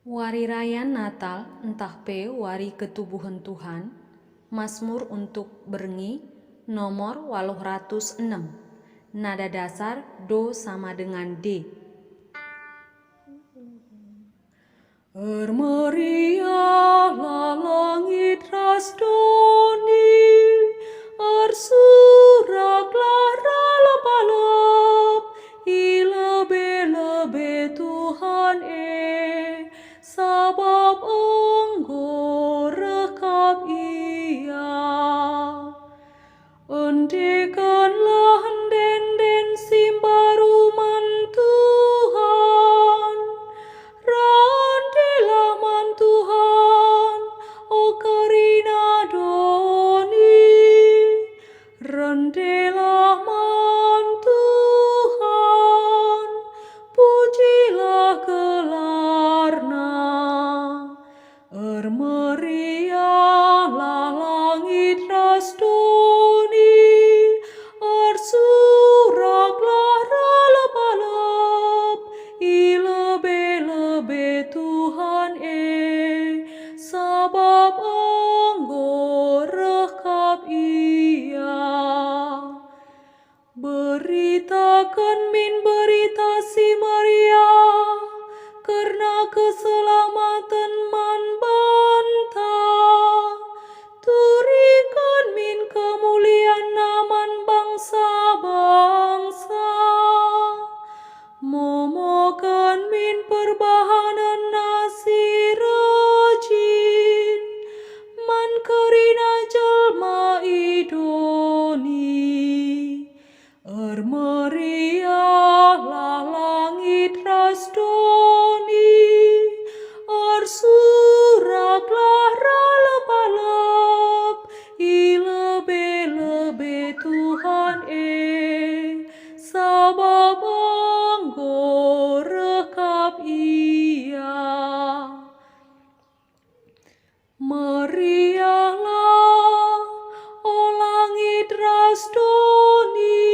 Wari Raya Natal entah pe wari ketubuhan Tuhan, Mazmur untuk Berngi nomor 806. Nada dasar Do sama dengan D. Ermeriahlah langit rasdoni, ersuraklah ralap-alap, ilebe-lebe Tuhan sabab Engkau rekap ia. Endekanlah henden simbaruman Tuhan, randelah man Tuhan, o karina doni, rendelah man Tuhan, pujilah gelarna. Ermeriahlah langit rasdoni, ersuraklah ralap-alap, ilebe-lebe Tuhan sabab Engkau rekap ia. Beritakan min berita si Maria, karena keselamatan man banta. Turikan min kemuliaan naman bangsa-bangsa. Momokan min perbahanan nasi rejin, man kerina jelma idoni. Ermeriahlah langit rasdoni, ersuraklah ralap-alap, ilebe-lebe Tuhan sabab Engkau rekap ia. Meriahlah, o langit rasdoni,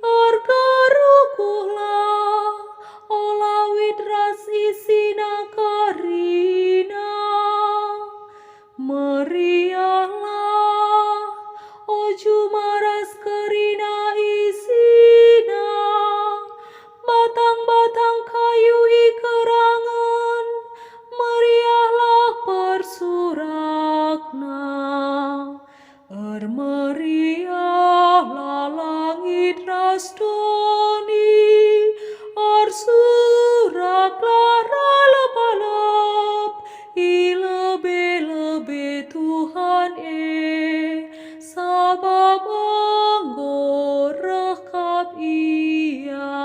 ergarukuhlah, o lawit ras isina karina. Meriahlah, o jumaras karina isina, batang-batang kayu ikerangan, meriahlah persurakna. Ermeriahlah langit rasdoni, ersuraklah ralap-alap, ilebe-lebe Tuhan sabab Engkau rekap ia.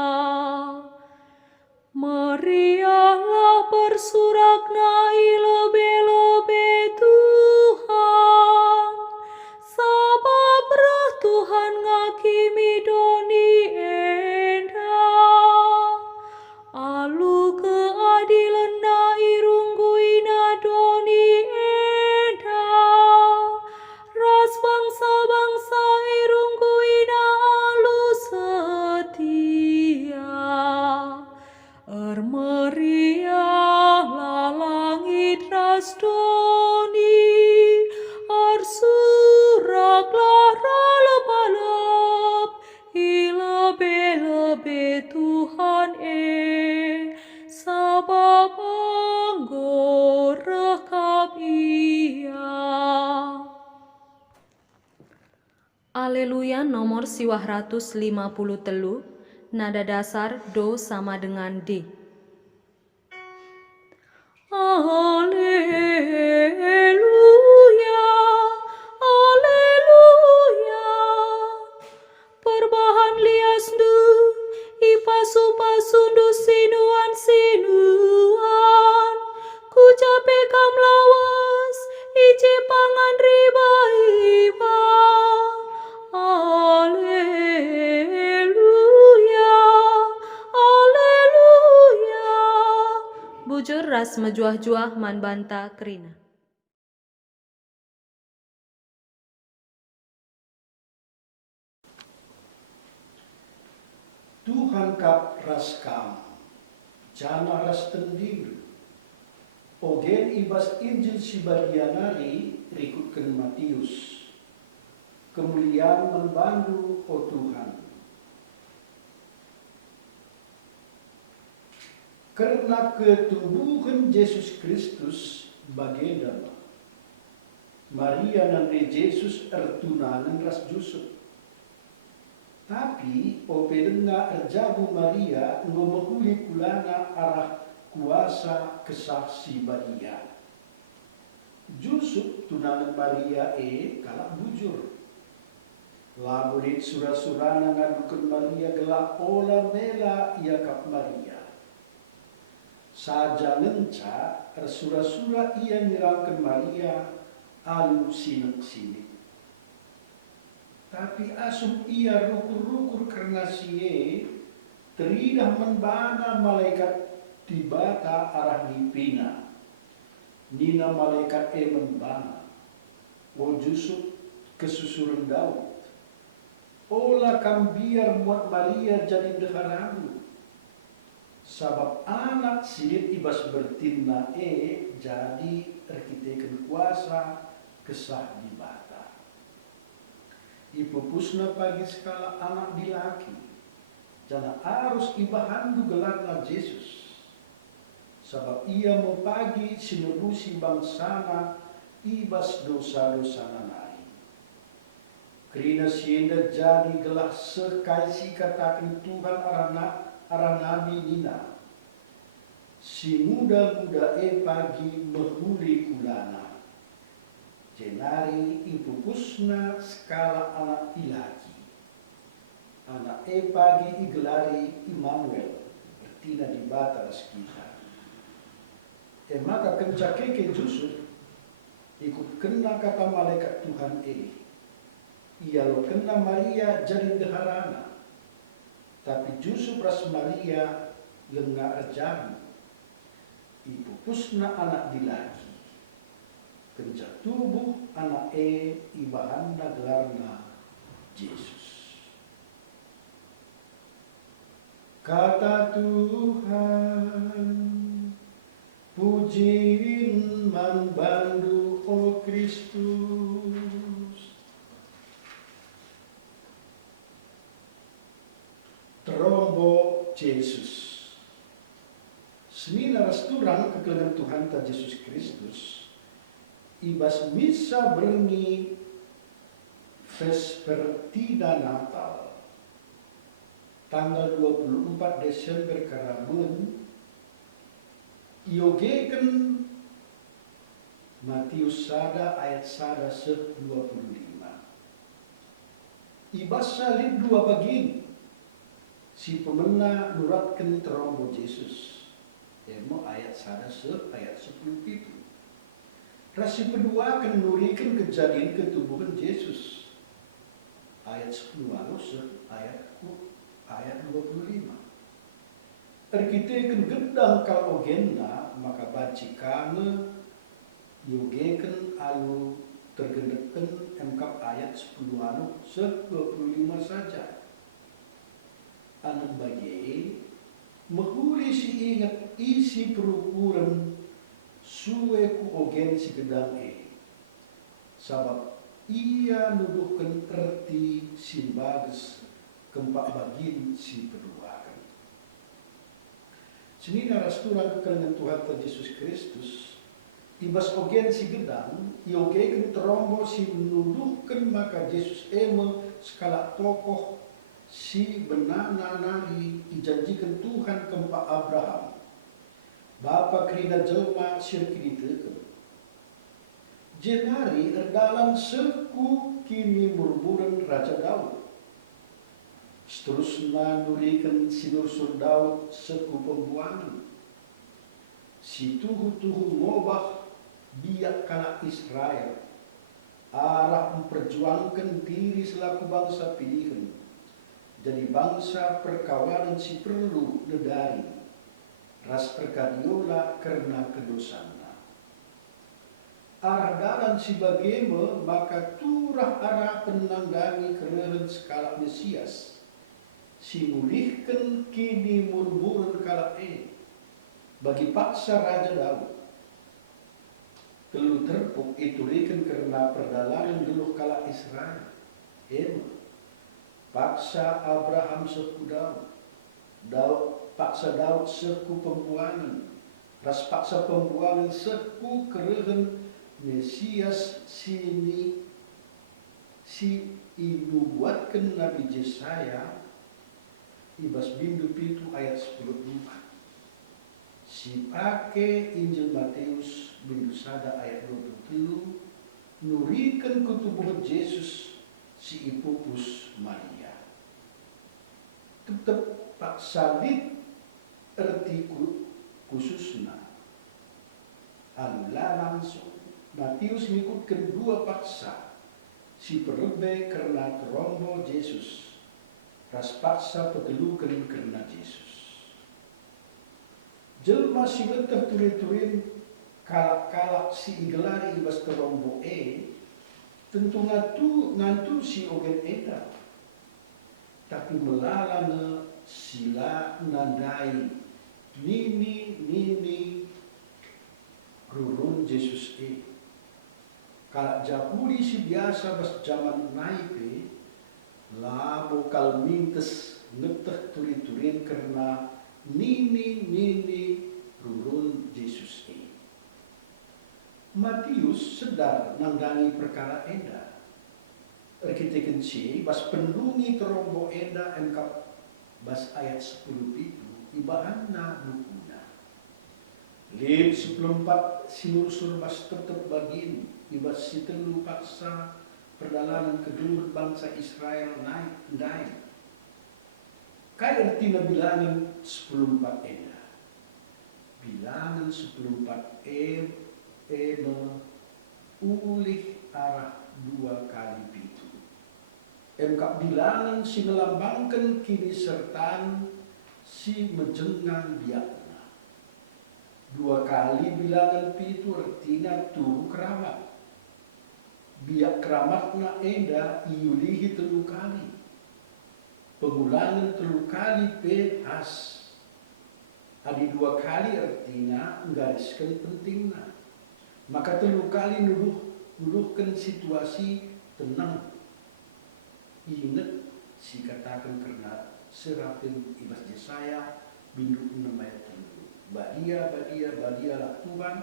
Meriahlah persurakna ilebe-lebe Tuhan, sabab reh Tuhan ngakimi doni enda. Alu keadilan na irungguina doni enda, ras bangsa-bangsa irungguina alu setia. Ermeriahlah langit rasdoni, ersuraklah ralap-alap, ilebe-lebe Tuhan sabab Engkau rekap ia. Aleluya nomor 153, nada dasar Do sama dengan D. Aleluya, aleluya, perbahan liasdu, ipasu-pasundu sinuan, ku cape kam lawas, ije pangan riba-iba. Aleluya, aleluya, bujur ras mejuah-juah man banta kerina. Tuhan kap ras kam, jana ras tendir, Ogen ibas Injil si bagianari rikutkan Matius. Kemuliaan membantu o Tuhan. Karena ketubuhan Yesus Kristus bagian Maria dan Yesus ertunanan ras Yusuf. Tapi opedenga erjabu Maria ngomonguli kulana arah kuasa kesaksi Maria. Yusuf tunangan Maria kalak bujur. Lamulit surah-surana ngadukan Maria gelak ola mela ia kap Maria. Saja ngenca surah-surah ia nirangkan Maria alu sinek-sinek. Tapi asum ia rukur-rukur karena sie teridah membana malaikat tibata arah dipina. Nina malaikat membana. O Yusuf kesusuran Daud. Ola kam biar muat Maria jadi deharamu. Sabab anak silit ibas bertinna jadi arkiteken kuasa kesah di bata. Ipupusna pagi sekala anak dilaki. Jana arus ibahandu gelarna Yesus. Sebab ia mau pagi sinebusi bangsana ibas dosa-dosa nanai. Kerina sienda jadi gelah sekaisi katakan Tuhan arah nabi nina. Si muda-muda pagi mehuli kulana. Jenari ipupusna skala anak ilaki. Anak pagi igelari Immanuel. Bertina di batas kita. Maka kencakeke Yusuf ikut kena kata malaikat Tuhan ia lo kena Maria jadi deharana. Tapi Yusuf ras Maria lengah erjami. Ipupusna anak dilaki. Kencak tubuh anak ibahanda gelarna Yesus. Kata Tuhan, pujiin membantu o Kristus. Terombo Yesus. Senina rasturang kekelengan Tuhan ta Yesus Kristus. Ibas misa berengi Vespertida Natal tanggal 24 Desember karamun iogeken Matius sada ayat sada 25. Ibas salib dua bagian si pemena nuratkan terombo Yesus emo ayat sada ayat 10 itu. Rasi kedua akan nurikan kejadian ketubuhan Yesus. Ayat 10 ayat 25. Erkite kan gedang kalau genda maka baci kame yogekan alu tergendekan engkap ayat 10 25 saja. Anu bagi menghuli si ingat isi perukuran suwe ku ogen si gedang sabab ia nuduhkan erti si bagus kempak bagin si peduakan. Senina rasturang kekelengan Tuhan Yesus Kristus ibas ogen si gedang iogekan terombo si nuduhkan maka Yesus skala tokoh si benana nari dijanjikan Tuhan kempak Abraham. Bapa kerina jelma sirki diteken. Jenari erdalan seku kini murmuran Raja Daud. Seterusnya nurikan sinursun Daud seku pembuangan. Si tuhu-tuhu ngobah biak kala Israel. Arah memperjuangkan diri selaku bangsa pilihan. Jadi bangsa perkawanan si perlu nedari. Ras perkadiola karena kedosana. Arah dalan si bageme maka turah arah penanggangi kerehen skala Mesias. Si mulihkan kini murmuran kala bagi paksa Raja Daud. Telu terpuk iturikan karena perdalangan geluh kala Israel. Ema. Paksa Abraham seku Daud paksa Daud seku pembuangan. Ras paksa pembuangan seku kerehen Mesias sini si inubuatkan Nabi Yesaya ibas bindu pitu ayat 10. Si pake Injil Matius bindu sada ayat 27 nurikan ketubuhan Yesus si ipupus Maria. Tetap pak salib erti khususna alula langsung. Matius mengikutkan dua paksa si perebe karena terombo Yesus ras paksa pegelukan karena Yesus. Jelma si letah turin-turin kalak-kalak si igelari ibas terombo tentu nantu si ogen eda. Tapi melalana sila nandai nini rurun Yesus Kalak japuri si biasa bas zaman naipe labo kal mintes neteh turin-turin karena nini rurun Yesus Matius sedar nangdangi perkara eda. Kita kenci bas pendungi terombo eda engkap bas ayat 10 itu ibahanna bukuna. Lib 14 sinursur bas tetep bagin ibas si telu paksa perjalanan kedua bangsa Israel naik. Kaya arti na bilangan 14 eda. Bilangan 14 ulih arah 2 kali pitu. Engkap bilangan si melambangkan kini sertaan si mejengang biakna. 2 kali bilangan pitu artinya turu keramat. Biak keramatna eda iulihi 3 kali. Pengulangan 3 kali has. Adi 2 kali artinya nggariskan pentingna. Maka 3 kali nuduhkan situasi tenang. Ingat si katakan karena serapin ibas Yesaya bindu 6 ayat 3. Badia lah Tuhan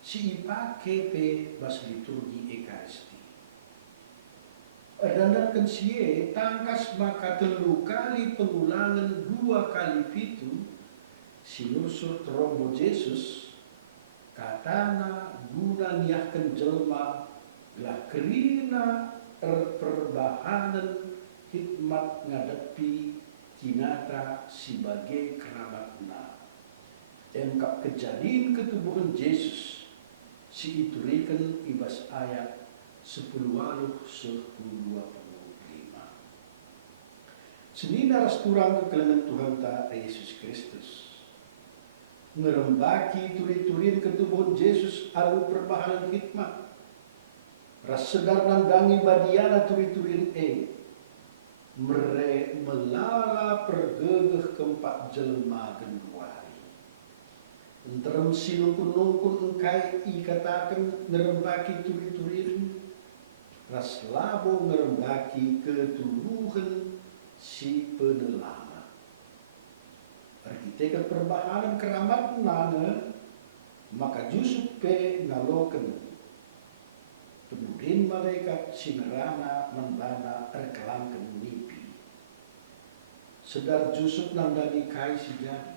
si ipake pe bas liturgi ekaristi. Dandakan siye tangkas maka 3 kali pengulangan 2 kali pitu si nursur terombo Yesus katana guna niahkan jelma lah kerina perbahanan hikmat ngadepi kinata sebagai keramatna. Engkap kejadian ketubuhan Yesus si iturikan ibas ayat 10 waluh 10:25. Senina ras turang kekelengan Tuhan ta Yesus Kristus. Ngerembaki turin ketubuhan Yesus alu perbahanan hikmat. Ras sedar nandangi badiana turin mere melala pergegeh keempat jelma genduari. Enterem sinungkun engkai ikatakan ngerembaki turin ras labo ngerembaki ketubuhan si penelamat. Artikel perbahanan keramat nana maka Yusuf pe ngaloken kemudian malaikat sinerana membana erkelangkan mimpi. Sedar Yusuf nandani kai si jadi.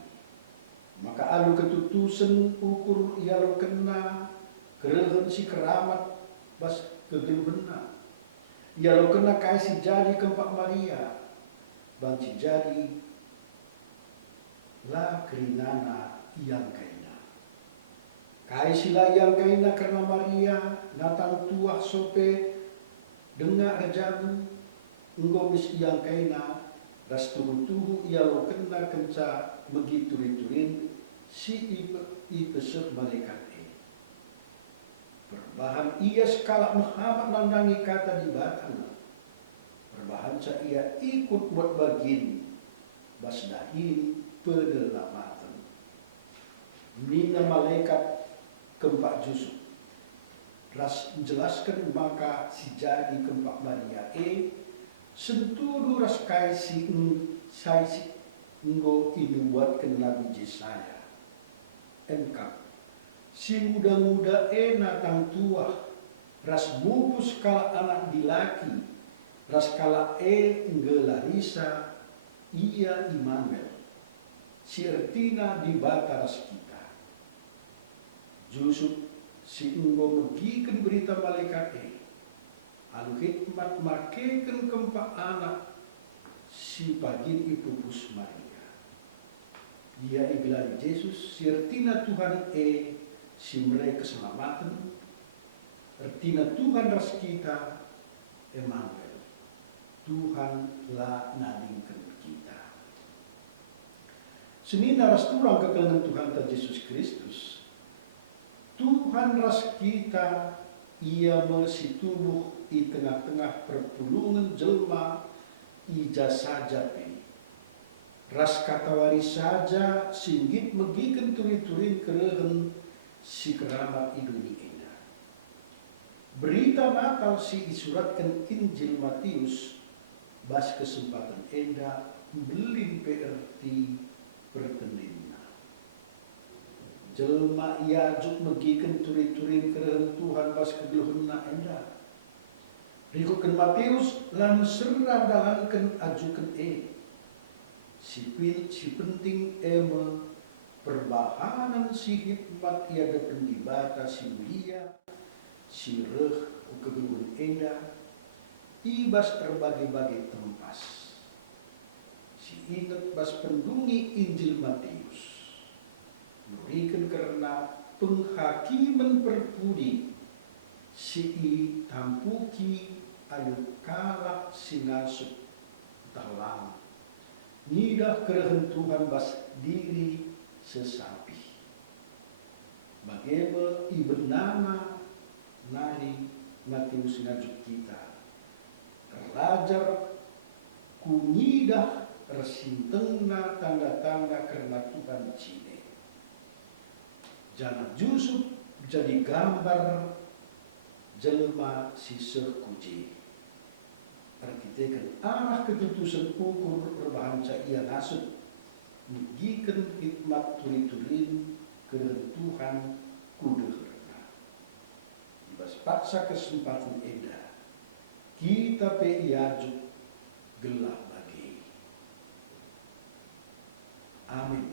Maka alu ketutusan ukur ialu kena kerehen si keramat bas kegeluhena. Ialu kena kai si jadi keempat Maria. Bang si jadi la kerinana yang kaina. Kai sila yang kaina karena Maria natang tuah sope dengar ajabu nggomis yang kaina ras tuhu ia lo kena kenca begitu riturin si ipesep malaikat perbahan ia skala Muhammad nandangi kata di batang perbahan sa ia ikut buat bagin basdahin penyelamatan mina malaikat keempat Yusuf ras menjelaskan maka si jadi kempak Maria sentudu ras kai si ngo ini buatkan Nabi Yesaya engkap si muda-muda natang tua ras mupus kala anak dilaki ras kala nggelarisa ia Immanuel si ertina di bata ras kita justru si enggo megikan berita malaikat alu hikmat makekan kempak anak si pagin ipupus Maria dia ibilari Yesus si ertina Tuhan si mereka keselamatan ertina Tuhan ras kita Emmanuel Tuhan la nalingkan kita senina ras turang kekelengan Tuhan ta Yesus Kristus Tuhan ras kita ia masih tubuh di tengah-tengah perpulungan jelma ija saja ras katawari saja singgit megiken turi-turin kerehen si keramat iduni ena berita Natal si isuratkan Injil Matius bas kesempatan enda belin PRT pertendin jelma iajuk megiken turi-turin kerehen Tuhan pas kegeluhna enda rikuken Matius lan serra dalanken ajuken si penting perbahanan si hikmat ia depan dibata si mulia si reh kegeluhun enda ibas terbagai-bagai tempas si inget bas pendungi Injil Matius nurikan karena penghakiman perpudi si tampuki ayu kalak sinasuk talang nidah kerehen Tuhan bas diri sesapi bagaimana ibenana nari Matius ngajuk kita terlajar kunyidah resintengna tanda-tanda karena Tuhan cine jangan Yusuf jadi gambar jelma si sekuji artikan arah keputusan ukur berbahanca ia nasut megiken hikmat turi-turin kedan Tuhan kudeherna ibas paksa kesempatan eda kita pe iajuk gelah bagi amin.